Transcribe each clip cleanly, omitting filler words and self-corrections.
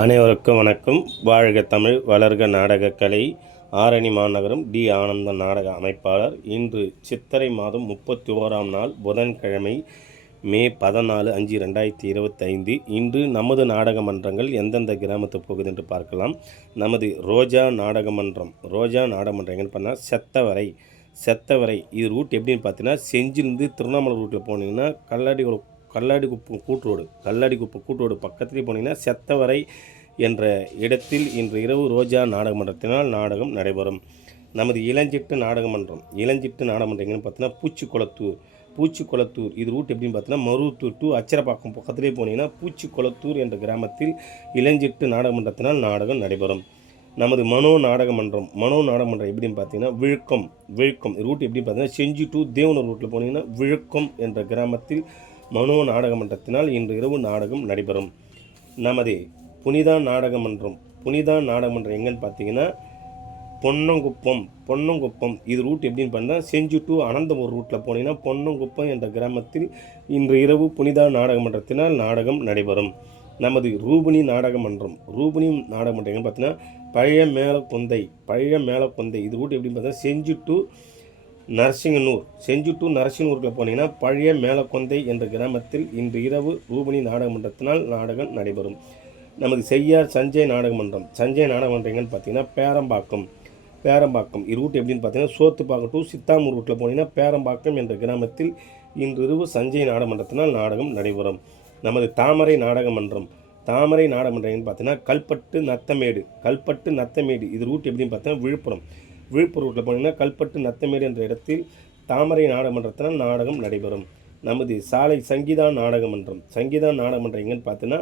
அனைவருக்கும் வணக்கம். வாழ்க தமிழ், வளர்க நாடகக்கலை. ஆரணி மாநகரம் டி. ஆனந்தன் நாடக அமைப்பாளர். இன்று சித்திரை மாதம் 31ஆம் நாள் புதன்கிழமை, மே 14/5/2025. இன்று நமது நாடக மன்றங்கள் எந்தெந்த கிராமத்துக்கு போகுது என்று பார்க்கலாம். நமது ரோஜா நாடகமன்றம் எங்கன்னு பண்ணால் செத்தவரை இது ரூட் எப்படின்னு பார்த்தீங்கன்னா, செஞ்சிலிருந்து திருவண்ணாமலை ரூட்டில் போனீங்கன்னா கல்லாடிக்குப்பம் கூட்டு ரோடு பக்கத்துலேயே போனீங்கன்னா செத்தவரை என்ற இடத்தில் இன்று இரவு ரோஜா நாடகமன்றத்தினால் நாடகம் நடைபெறும். நமது இளஞ்சிட்டு நாடகமன்றம் எங்கன்னு பார்த்தீங்கன்னா பூச்சிக்குளத்தூர் இது ரூட் எப்படின்னு பார்த்தீங்கன்னா, மருவத்தூர் டு அச்சரப்பாக்கம் பக்கத்திலே போனீங்கன்னா பூச்சிக்குளத்தூர் என்ற கிராமத்தில் இளஞ்சிட்டு நாடகமன்றத்தினால் நாடகம் நடைபெறும். நமது மனோ நாடகமன்றம் எப்படின்னு பார்த்தீங்கன்னா, விழுக்கம் ரூட் எப்படின்னு பார்த்தீங்கன்னா, செஞ்சி டு தேவனூர் ரூட்டில் போனீங்கன்னா விழுக்கம் என்ற கிராமத்தில் மனோ நாடகமன்றத்தினால் இன்று இரவு நாடகம் நடைபெறும். நமது புனிதா நாடகமன்றம் எங்கன்னு பார்த்தீங்கன்னா, பொன்னங்குப்பம் இது ரூட் எப்படின்னு பார்த்தீங்கன்னா, செஞ்சி டு அனந்தபுரம் ரூட்டில் போனீங்கன்னா பொன்னங்குப்பம் என்ற கிராமத்தில் இன்று இரவு புனிதா நாடகமன்றத்தினால் நாடகம் நடைபெறும். நமது ரூபினி நாடகமன்றம் எங்கன்னு பார்த்தீங்கன்னா, பழைய மேலக்கொந்தை இது ரூட் எப்படின்னு பார்த்தீங்கன்னா, செஞ்சி டு நரசிங்கனூரில் போனீங்கன்னா பழைய மேலக்கொந்தை என்ற கிராமத்தில் இன்று இரவு ரூபினி நாடகமன்றத்தினால் நாடகம் நடைபெறும். நமது செய்யார் சஞ்சய் நாடகமன்றம் எங்கன்னு பார்த்தீங்கன்னா, பேரம்பாக்கம் இது ரூட் எப்படின்னு பார்த்தீங்கன்னா, சோத்துப்பாக்கம் டு சித்தாமூர் ரூட்டில் போனீங்கன்னா பேரம்பாக்கம் என்ற கிராமத்தில் இன்று இரவு சஞ்சய் நாடகமன்றத்தினால் நாடகம் நடைபெறும். நமது தாமரை நாடகமன்றம் எங்கன்னு பார்த்தீங்கன்னா, கல்பட்டு நத்தமேடு இது ரூட் எப்படின்னு பார்த்தீங்கன்னா, விழுப்புரம் ரூட்டில் போனீங்கன்னா கல்பட்டு நத்தமேடு என்ற இடத்தில் தாமரை நாடகமன்றத்தினால் நாடகம் நடைபெறும். நமது சாலை சங்கீதா நாடகமன்றம் எங்கன்னு பார்த்தீங்கன்னா,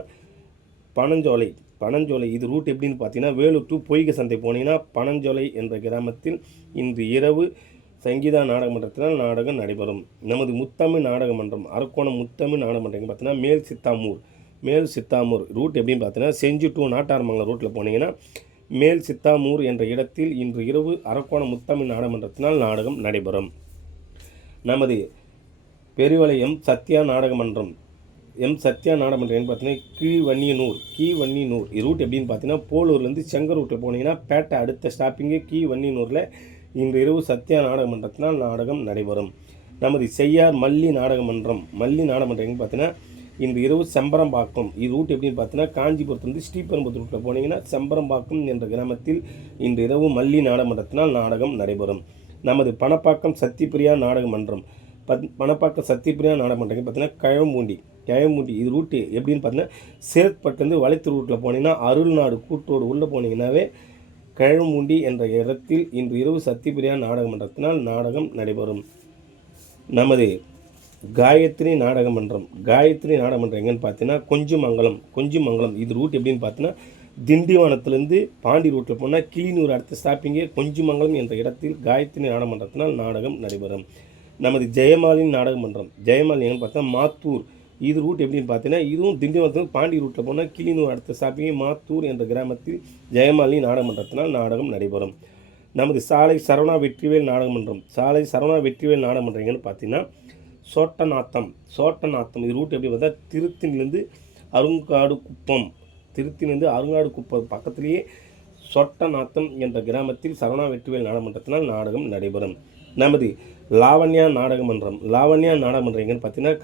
பனஞ்சோலை இது ரூட் எப்படின்னு பார்த்தீங்கன்னா, வேலூர் டு பொய்கை சந்தை போனீங்கன்னா பனஞ்சோலை என்ற கிராமத்தில் இன்று இரவு சங்கீதா நாடகமன்றத்தினால் நாடகம் நடைபெறும். நமது முத்தமிழ் நாடகமன்றம் அரக்கோணம் நாடகமன்றம் எங்கன்னு பார்த்தீங்கன்னா, மேல் சித்தாமூர் ரூட் எப்படின்னு பார்த்தீங்கன்னா, செஞ்சி டு நாட்டார்மங்கலம் ரூட்டில் போனீங்கன்னா மேல் சித்தாமூர் என்ற இடத்தில் இன்று இரவு அரக்கோணம் முத்தமிழ் நாடகமன்றத்தினால் நாடகம் நடைபெறும். நமது பெருவளையம் சத்யா நாடகமன்றம் பார்த்தீங்கன்னா, கீழ்வன்னியனூர் இது ரூட் எப்படின்னு பார்த்தீங்கன்னா, போலூர்லேருந்து செங்கர் ரூட்டில் போனீங்கன்னா பேட்டை அடுத்த ஸ்டாப்பிங்கு கீழ்வன்னியனூரில் இன்று இரவு சத்யா நாடகமன்றத்தினால் நாடகம் நடைபெறும். நமது செய்யார் மல்லி நாடகமன்றம் எங்கன்னு பார்த்தீங்கன்னா, இன்று இரவு செம்பரம்பாக்கம் இது ரூட் எப்படின்னு பார்த்தீங்கன்னா, காஞ்சிபுரத்துலேருந்து ஸ்ரீபெரும்புத்தூர் ரூட்டில் போனீங்கன்னா செம்பரம்பாக்கம் என்ற கிராமத்தில் இன்று இரவு மல்லி நாடகமன்றத்தினால் நாடகம் நடைபெறும். நமது பணப்பாக்கம் சத்திப்பிரியா நாடகமன்றம் பார்த்தீங்கன்னா, கழம்பூண்டி இது ரூட்டு எப்படின்னு பார்த்தீங்கன்னா, சேத்பட்டுலேருந்து வளைத்தூர் ரூட்டில் போனீங்கன்னா அருள்நாடு கூட்டோடு உள்ளே போனீங்கன்னாவே கழம்பூண்டி என்ற இடத்தில் இன்று இரவு சத்திப்பிரியா நாடகமன்றத்தினால் நாடகம் நடைபெறும். நமது காயத்ரி நாடகமன்றம் எங்கன்னு பார்த்தீங்கன்னா, கொஞ்சமங்கலம் இது ரூட் எப்படின்னு பார்த்தீங்கன்னா, திண்டிவனத்துலேருந்து பாண்டி ரூட்டில் போனால் கீழூர் அடுத்த ஸ்டாப்பிங்கே கொஞ்சமங்கலம் என்ற இடத்தில் காயத்ரி நாடகமன்றத்தினால் நாடகம் நடைபெறும். நமது ஜெயமாலின் நாடகமன்றம் எங்கன்னு பார்த்தா மாத்தூர் இது ரூட் எப்படின்னு பார்த்தீங்கன்னா, இதுவும் திண்டிவனத்துலேருந்து பாண்டி ரூட்டில் போனால் கீழூர் அடுத்த ஸ்டாப்பிங்கே மாத்தூர் என்ற கிராமத்தில் ஜெயமாலின் நாடகமன்றத்தினால் நாடகம் நடைபெறும். நமது சாலை சரவணா வெற்றிவேல் நாடகமன்றம் எங்கன்னு பார்த்தீங்கன்னா, சோட்டநாத்தம் இது ரூட் எப்படி பார்த்தா, திருத்தினிலிருந்து அருங்காடுகுப்பம் பக்கத்திலேயே சொட்டநாத்தம் என்ற கிராமத்தில் சரவணா வெற்றிவேல் நாடகமன்றத்தினால் நாடகம் நடைபெறும். நமது லாவண்யா நாடகமன்றம் எங்கன்னு பார்த்தீங்கன்னா,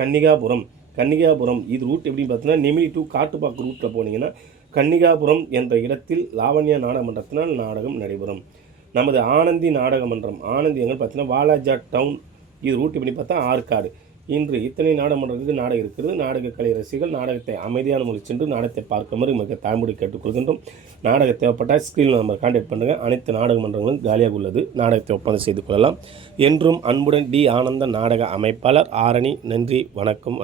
கன்னிகாபுரம் இது ரூட் எப்படின்னு பார்த்தீங்கன்னா, நெமிலி டு காட்டுப்பாக்கு ரூட்டில் போனீங்கன்னா கன்னிகாபுரம் என்ற இடத்தில் லாவண்யா நாடகமன்றத்தினால் நாடகம் நடைபெறும். நமது ஆனந்தி நாடகமன்றம் எங்கன்னு பார்த்தீங்கன்னா, வாலாஜா டவுன் இது ரூட் எப்படி பார்த்தா ஆற்காடு. இன்று இத்தனை நாடகமன்றத்துக்கு நாடகம் இருக்கிறது. நாடக கலை ரசிகர்கள் நாடகத்தை அமைதியான முறை சென்று நாடகத்தை பார்க்குமாறு மிக தாழ்மொழி கேட்டுக்கொள்கின்றோம். நாடகம் தேவைப்பட்டால் ஸ்க்ரீனில் நம்ம கான்டாக்ட் பண்ணுங்கள். அனைத்து நாடகமன்றங்களும் காலியாக உள்ளது. நாடகத்தை ஒப்பந்தம் செய்து கொள்ளலாம். என்றும் அன்புடன் டி. ஆனந்தன் நாடக அமைப்பாளர், ஆரணி. நன்றி, வணக்கம்.